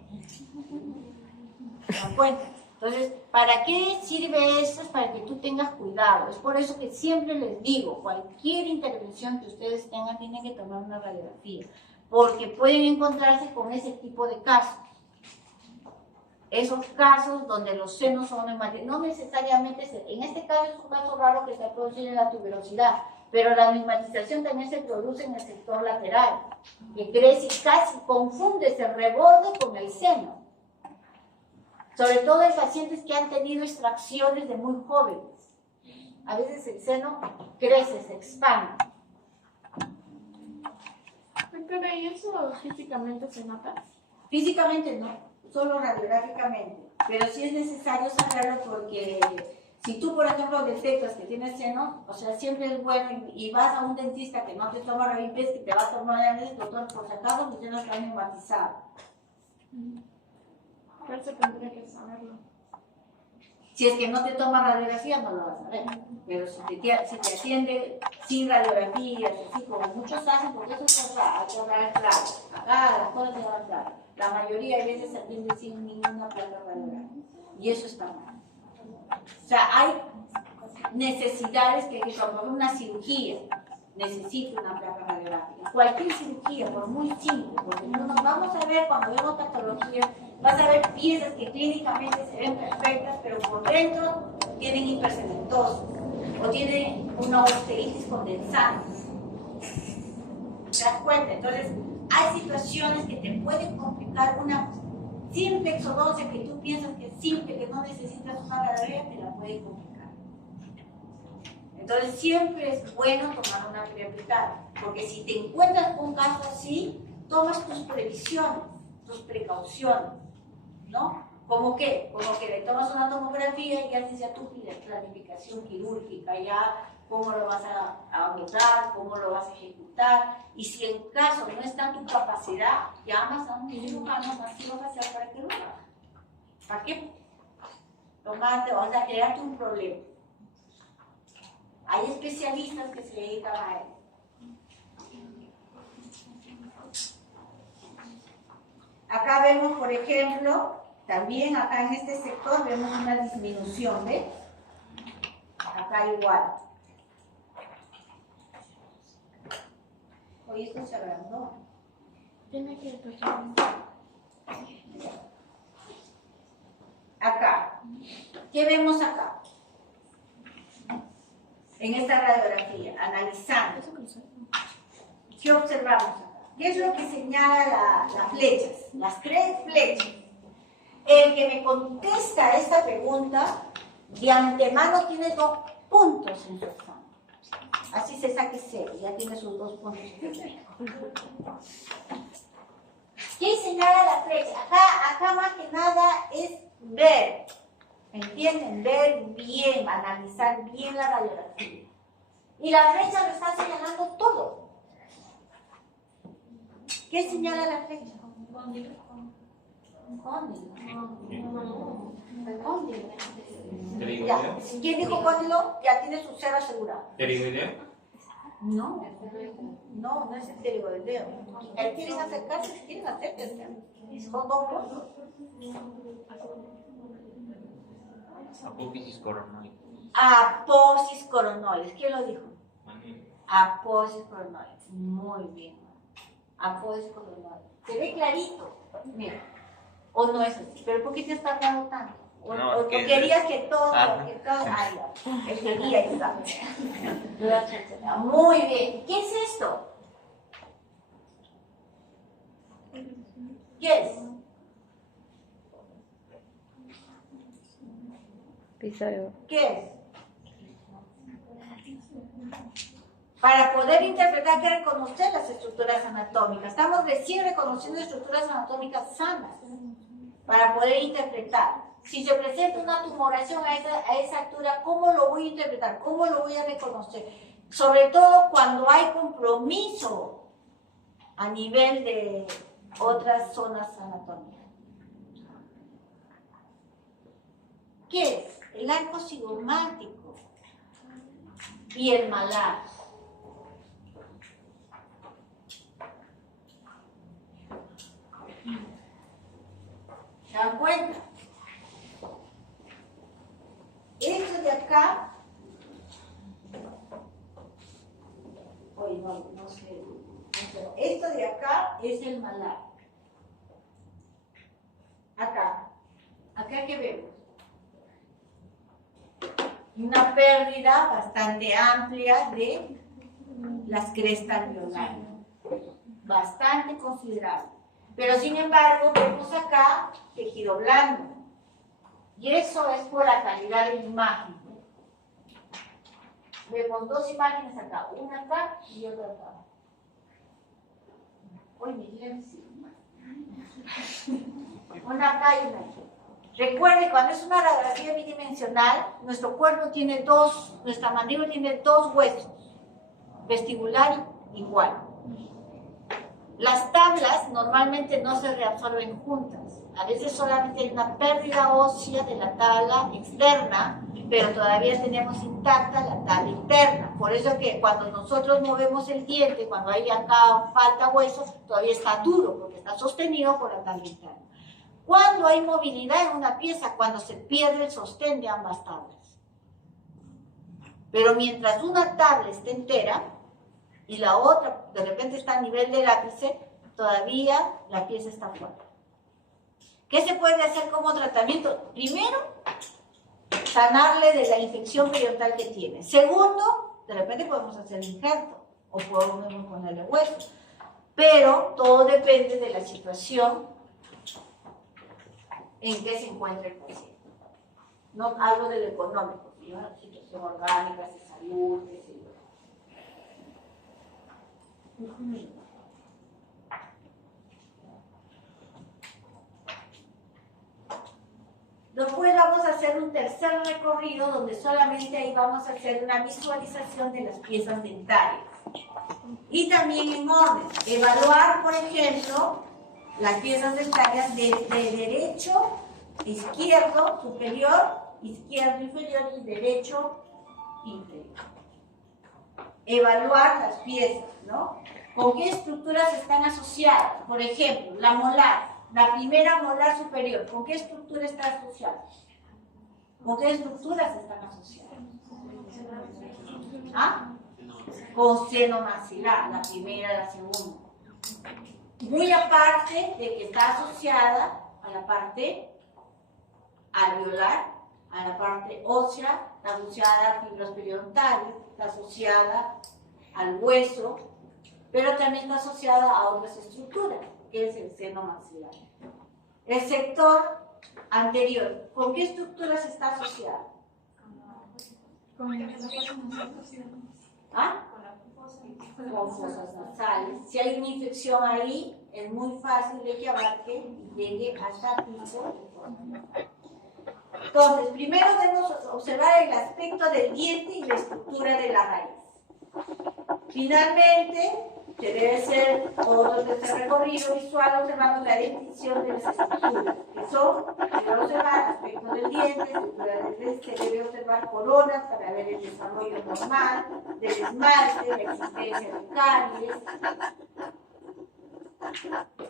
¿Se dan cuenta? Entonces, ¿para qué sirve esto? Es para que tú tengas cuidado. Es por eso que siempre les digo, cualquier intervención que ustedes tengan, tienen que tomar una radiografía, porque pueden encontrarse con ese tipo de casos. Esos casos donde los senos son neumáticos, no necesariamente, en este caso es un caso raro que se produce en la tuberosidad, pero la neumatización también se produce en el sector lateral, que crece y casi confunde ese reborde con el seno. Sobre todo en pacientes que han tenido extracciones de muy jóvenes. A veces el seno crece, se expande. Doctora, ¿y eso físicamente se nota? Físicamente no, solo radiográficamente. Pero sí es necesario saberlo porque si tú, por ejemplo, detectas que tienes seno, o sea, siempre es bueno y vas a un dentista que no te toma revipes, que te va a tomar el doctor, por si acaso, mi seno está neumatizado. ¿Cuál se tendría que saberlo? Si es que no te toma radiografía, no lo vas a ver. Pero si te atiende sin radiografías, así como muchos hacen, porque eso es claro. Acá las cosas se van claras. La mayoría de veces se atiende sin ninguna placa radiográfica. Y eso está mal. O sea, hay necesidades que, por ejemplo, una cirugía necesita una placa radiográfica. Cualquier cirugía, por muy simple, porque no nos vamos a ver cuando vemos patología, vas a ver piezas que clínicamente se ven perfectas, pero por dentro tienen hipercementosis o tienen una osteitis condensada. ¿Te das cuenta? Entonces, hay situaciones que te pueden complicar una simplex ortodoncia que tú piensas que es simple, que no necesitas una radiografía, te la puede complicar. Entonces siempre es bueno tomar una preaplicada, porque si te encuentras con un caso así, tomas tus previsiones, tus precauciones, ¿no? ¿Cómo qué? Como que le tomas una tomografía y haces ya tu planificación quirúrgica, ya cómo lo vas a abordar, cómo lo vas a ejecutar, y si en caso no está en tu capacidad, llamas a un cirujano masivo facial para que lo haga. ¿Para qué? Tomarte, o sea, crearte un problema. Hay especialistas que se dedican a él. Acá vemos, por ejemplo, también acá en este sector vemos una disminución, ¿ves? Acá igual. Oye, esto se agrandó. Acá. ¿Qué vemos acá? En esta radiografía, analizando. ¿Qué observamos acá? ¿Qué es lo que señala las flechas? Las 3 flechas. El que me contesta esta pregunta, de antemano tiene 2 puntos en su examen. Así se saque 0, ya tiene sus 2 puntos. ¿Qué señala la flecha? Acá más que nada es ver. ¿Entienden? Ver bien, analizar bien la radiografía. Y la flecha lo está señalando todo. ¿Qué señala la flecha? Ya. ¿Quién dijo cóndilo? Ya tiene su 0 asegurado. ¿Pterigoideo? No es el pterigoideo. ¿Quieren acercarse? ¿Quieren acérquense? Son 2 puntos. Apófisis coronoide. Aposis coronoides. ¿Quién lo dijo? Manuel. Aposis coronoides. Muy bien. Aposis coronoides. Se ve clarito. Mira. O no es así. ¿Pero por qué te estás dando tanto? No, o que querías que todo, Ah. Ay, ya. El quería está. Muy bien. ¿Qué es esto? ¿Qué es? Episodio. ¿Qué es? Para poder interpretar, hay que reconocer las estructuras anatómicas. Estamos recién reconociendo estructuras anatómicas sanas para poder interpretar. Si se presenta una tumoración a esa altura, ¿cómo lo voy a interpretar? ¿Cómo lo voy a reconocer? Sobre todo cuando hay compromiso a nivel de otras zonas anatómicas. ¿Qué es? El arco cigomático y el malar. ¿Se dan cuenta? Esto de acá, oye, no sé, esto de acá es el malar. Acá que vemos una pérdida bastante amplia de las crestas alveolares, bastante considerable. Pero sin embargo, vemos acá tejido blando. Y eso es por la calidad de la imagen. Vemos 2 imágenes acá, una acá y otra acá. Uy, me quieren decir. Una acá y una aquí. Recuerde, cuando es una radiografía bidimensional, nuestro cuerpo tiene nuestra mandíbula tiene 2 huesos, vestibular igual. Las tablas normalmente no se reabsorben juntas. A veces solamente hay una pérdida ósea de la tabla externa, pero todavía tenemos intacta la tabla interna. Por eso que cuando nosotros movemos el diente, cuando hay acá falta hueso, todavía está duro, porque está sostenido por la tabla interna. Cuando hay movilidad en una pieza, cuando se pierde el sostén de ambas tablas. Pero mientras una tabla esté entera y la otra de repente está a nivel del ápice, todavía la pieza está fuera. ¿Qué se puede hacer como tratamiento? Primero, sanarle de la infección periodontal que tiene. Segundo, de repente podemos hacer injerto o podemos ponerle hueso. Pero todo depende de la situación en qué se encuentra el paciente. No hablo de lo económico, sino de la situación orgánica, de salud, qué sé yo. Después vamos a hacer un tercer recorrido donde solamente ahí vamos a hacer una visualización de las piezas dentarias. Y también en orden, evaluar, por ejemplo, las piezas dentarias de derecho, izquierdo, superior, izquierdo, inferior y derecho, inferior. Evaluar las piezas, ¿no? ¿Con qué estructuras están asociadas? Por ejemplo, la molar. La primera molar superior, ¿con qué estructura está asociada? ¿Con qué estructuras están asociadas? ¿Ah? Con seno maxilar, la primera y la segunda. Muy aparte de que está asociada a la parte alveolar, a la parte ósea, está asociada a fibras periodontales, está asociada al hueso, pero también está asociada a otras estructuras, que es el seno maxilar. El sector anterior, ¿con qué estructuras está asociado? ¿Ah? Con fosas nasales. Si hay una infección ahí, es muy fácil de que abarque y llegue hasta tipo. Entonces, primero debemos observar el aspecto del diente y la estructura de la raíz. Finalmente, se debe hacer todo este recorrido visual observando la dentición de las estructuras, que son, se debe observar aspecto del diente, estructura del diente, se debe observar coronas para ver el desarrollo normal del esmalte, la existencia de caries.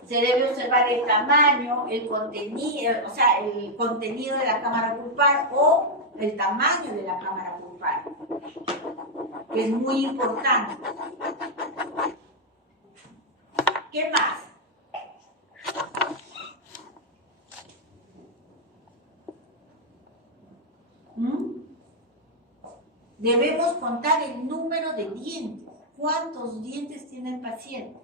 Se debe observar el tamaño, el contenido, o sea, el contenido de la cámara pulpar o el tamaño de la cámara pulpar, que es muy importante. ¿Qué más? Debemos contar el número de dientes. ¿Cuántos dientes tiene el paciente?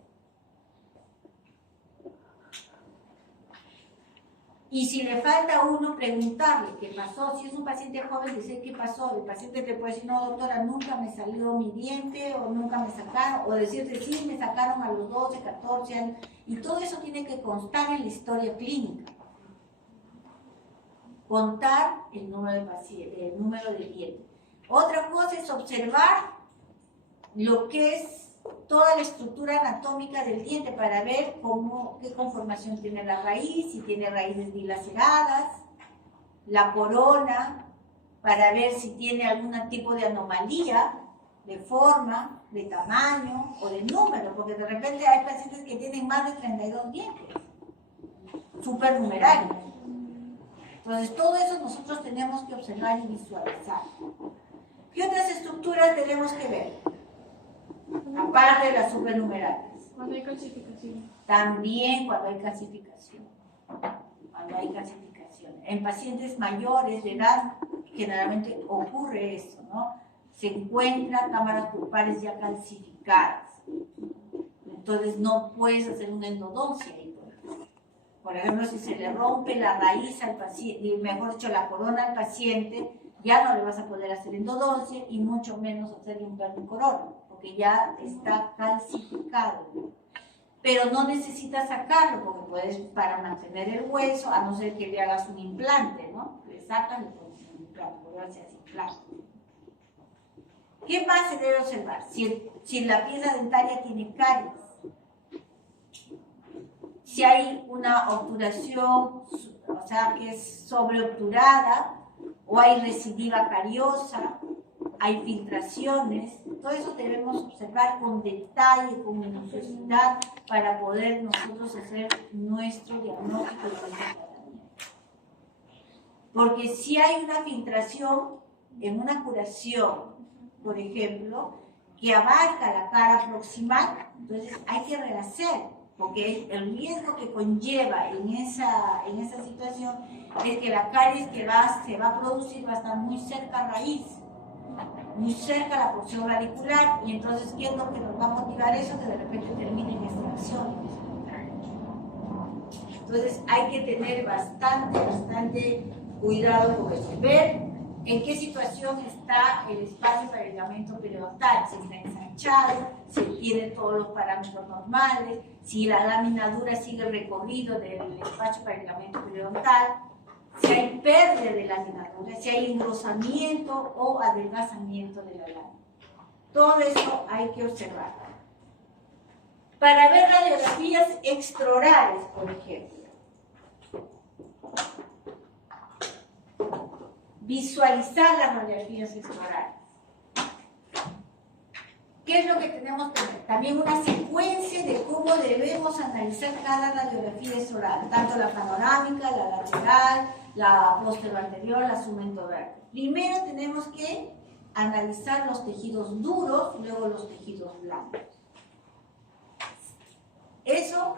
Y si le falta uno, preguntarle qué pasó. Si es un paciente joven, decir qué pasó. El paciente te puede decir, no, doctora, nunca me salió mi diente, o nunca me sacaron, o decirte, sí, me sacaron a los 12, 14 años. Y todo eso tiene que constar en la historia clínica. Contar el número de pacientes, el número de dientes. Otra cosa es observar lo que es toda la estructura anatómica del diente para ver qué conformación tiene la raíz, si tiene raíces dilaceradas, la corona, para ver si tiene algún tipo de anomalía de forma, de tamaño o de número, porque de repente hay pacientes que tienen más de 32 dientes, supernumerarios. Entonces todo eso nosotros tenemos que observar y visualizar. ¿Qué otras estructuras tenemos que ver? Aparte de las supernumerarias. Cuando hay calcificación. También cuando hay calcificación. Cuando hay calcificación. En pacientes mayores de edad generalmente ocurre esto, ¿no? Se encuentran cámaras pulpares ya calcificadas. Entonces no puedes hacer una endodoncia ahí. Por ejemplo, si se le rompe la raíz al paciente, mejor dicho, la corona al paciente, ya no le vas a poder hacer endodoncia y mucho menos hacerle un plan de corona, porque ya está calcificado. Pero no necesitas sacarlo, porque puedes, para mantener el hueso, a no ser que le hagas un implante, ¿no? Le sacas y le pones un implante, porque haces implante. ¿Qué más se debe observar? Si la pieza dentaria tiene caries, si hay una obturación, o sea, que es sobreobturada, o hay recidiva cariosa, hay filtraciones, todo eso debemos observar con detalle, con minuciosidad, para poder nosotros hacer nuestro diagnóstico de tratamiento. Porque si hay una filtración en una curación, por ejemplo, que abarca la cara proximal, entonces hay que rehacer, porque el riesgo que conlleva en esa situación es que la caries que se va a producir va a estar muy cerca a raíz, muy cerca a la porción radicular, y entonces, ¿qué es lo que nos va a motivar eso? Que de repente termine en extracción. Entonces hay que tener bastante cuidado con eso. Ver en qué situación está el espacio para el ligamento periodontal, si está ensanchado, si tiene todos los parámetros normales, si la lámina dura sigue el recorrido del espacio para el ligamento periodontal, si hay pérdida de lámina dura, si hay engrosamiento o adelgazamiento de la lámina. Todo eso hay que observar. Para ver radiografías extraorales, por ejemplo, visualizar las radiografías extraorales. ¿Qué es lo que tenemos que ver? También una secuencia de cómo debemos analizar cada radiografía extraoral, tanto la panorámica, la lateral, la posterior anterior, la sumentovertebral. Primero tenemos que analizar los tejidos duros, luego los tejidos blandos. Eso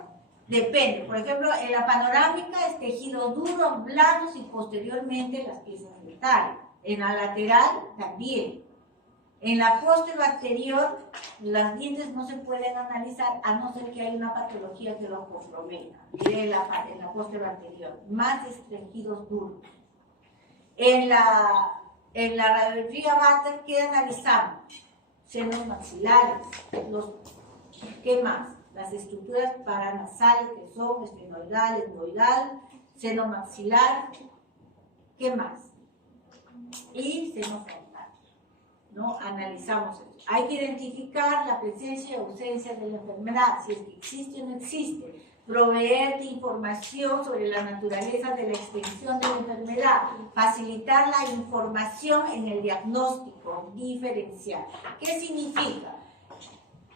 depende. Por ejemplo, en la panorámica es tejidos duros, blandos y posteriormente las piezas dentales. En la lateral también. En la posterior anterior, los dientes no se pueden analizar a no ser que haya una patología que los comprometa. En la posterior anterior, más es tejidos duros. En la radiografía Vater, ¿qué analizamos? Senos maxilares. ¿Qué más? Las estructuras paranasales que son esfenoidal, etmoidal, seno maxilar. ¿Qué más? Y seno frontal, ¿no? Analizamos eso. Hay que identificar la presencia y ausencia de la enfermedad, si es que existe o no existe. Proveerte información sobre la naturaleza de la extensión de la enfermedad. Facilitar la información en el diagnóstico diferencial. ¿Qué significa?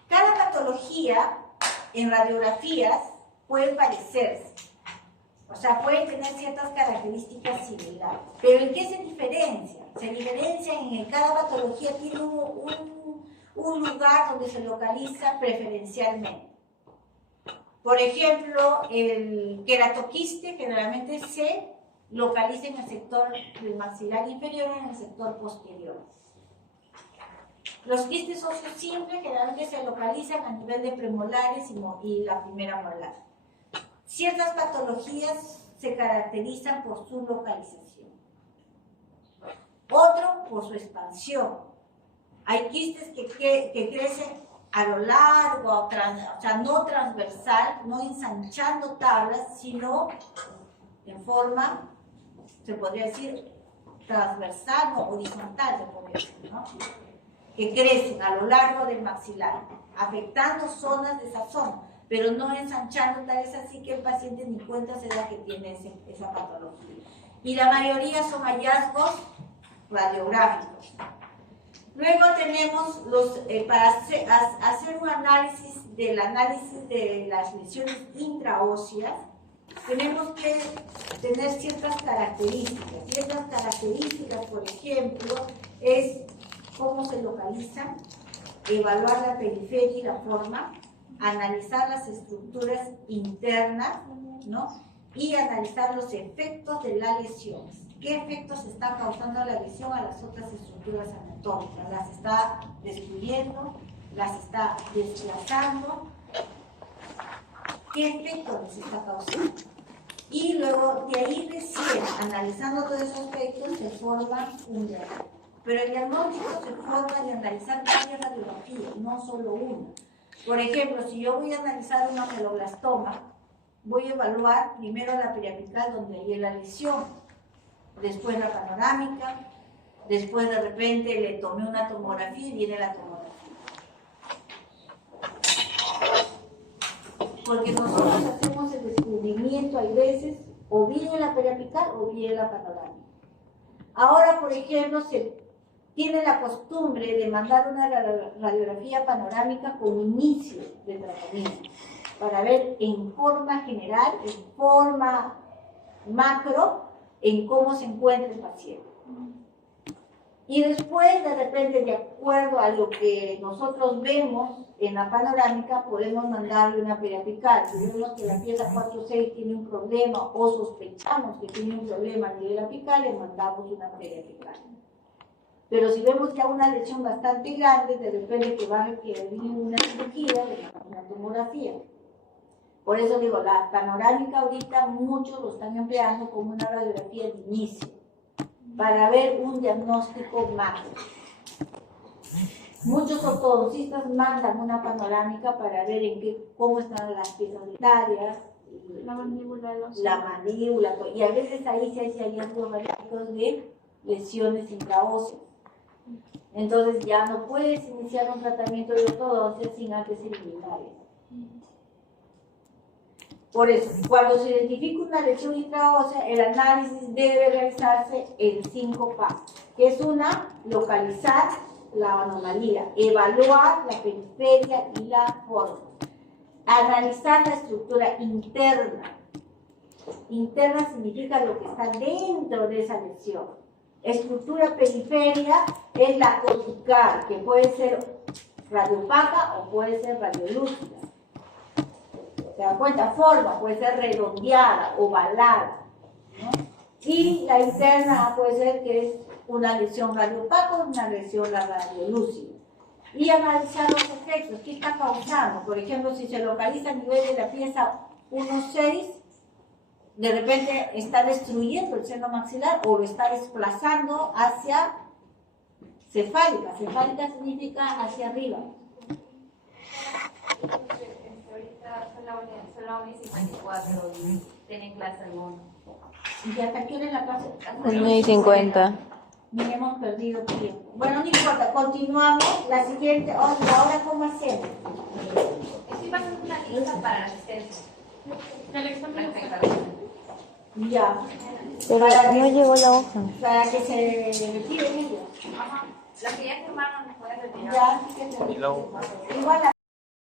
Cada patología en radiografías puede parecerse. O sea, pueden tener ciertas características similares. ¿Pero en qué se diferencia? Se diferencia en que cada patología tiene un lugar donde se localiza preferencialmente. Por ejemplo, el queratoquiste generalmente se localiza en el sector del maxilar inferior y en el sector posterior. Los quistes óseos simples generalmente se localizan a nivel de premolares y la primera molar. Ciertas patologías se caracterizan por su localización. Otro por su expansión. Hay quistes que crecen a lo largo, o sea, no transversal, no ensanchando tablas, sino en forma, se podría decir, transversal o horizontal, se podría decir, ¿no? Que crecen a lo largo del maxilar, afectando zonas de esa zona, pero no ensanchando, tal es así que el paciente ni cuenta se da que tiene esa patología. Y la mayoría son hallazgos radiográficos. Luego tenemos para hacer un análisis de las lesiones intraóseas, tenemos que tener ciertas características. Ciertas características, por ejemplo, es cómo se localizan, evaluar la periferia y la forma, analizar las estructuras internas, ¿no? Y analizar los efectos de la lesión. ¿Qué efectos está causando la lesión a las otras estructuras anatómicas? ¿Las está destruyendo? ¿Las está desplazando? ¿Qué efectos les está causando? Y luego de ahí recién, analizando todos esos efectos, se forma un diagnóstico. Pero el diagnóstico se forma de analizar varias radiografías, no solo una. Por ejemplo, si yo voy a analizar un ameloblastoma, voy a evaluar primero la periapical donde hay la lesión, después la panorámica, después de repente le tomé una tomografía y viene la tomografía. Porque nosotros hacemos el descubrimiento, hay veces, o bien en la periapical o bien en la panorámica. Ahora, por ejemplo, se tiene la costumbre de mandar una radiografía panorámica con inicio de tratamiento, para ver en forma general, en forma macro, en cómo se encuentra el paciente. Y después, de repente, de acuerdo a lo que nosotros vemos en la panorámica, podemos mandarle una periapical. Si vemos que la pieza 4-6 tiene un problema o sospechamos que tiene un problema a nivel apical, le mandamos una periapical. Pero si vemos ya una lesión bastante grande, de repente que va a requerir una cirugía, le mandamos una tomografía. Por eso digo, la panorámica ahorita muchos lo están empleando como una radiografía de inicio, para ver un diagnóstico más. Muchos ortodoncistas mandan una panorámica para ver cómo están las piezas dentarias, La mandíbula, la mandíbula, y a veces ahí se hace hallazgos radiológicos de lesiones intraóseas. Entonces ya no puedes iniciar un tratamiento de ortodoncia sin antes eliminar eso. Por eso, cuando se identifica una lesión intraósea, el análisis debe realizarse en 5 pasos, que es localizar la anomalía, evaluar la periferia y la forma, analizar la estructura interna. Interna significa lo que está dentro de esa lesión. Estructura periferia es la cortical, que puede ser radiopaca o puede ser radiolúcida. ¿Se dan cuenta? Forma puede ser redondeada, ovalada, ¿no? Y la interna puede ser que es una lesión radiopaca o una lesión radiolúcida. Y analizar los efectos, qué está causando. Por ejemplo, si se localiza a nivel de la pieza 1.6, de repente está destruyendo el seno maxilar o lo está desplazando hacia cefálica. Cefálica significa hacia arriba. Ahorita son la 1:54 y tienen clase alguna. ¿Y hasta qué hora es la clase? 1:50. Mira, hemos perdido tiempo. Bueno, no importa, continuamos. La siguiente, ahora ¿cómo hacemos? Estoy pasando una lista para la asistencia. El examen. Ya. Pero no llegó la hoja. Para que se retiren ellos. Ajá. Los que ya firmaron nos pueden retirar. Ya, así que se Y luego- igual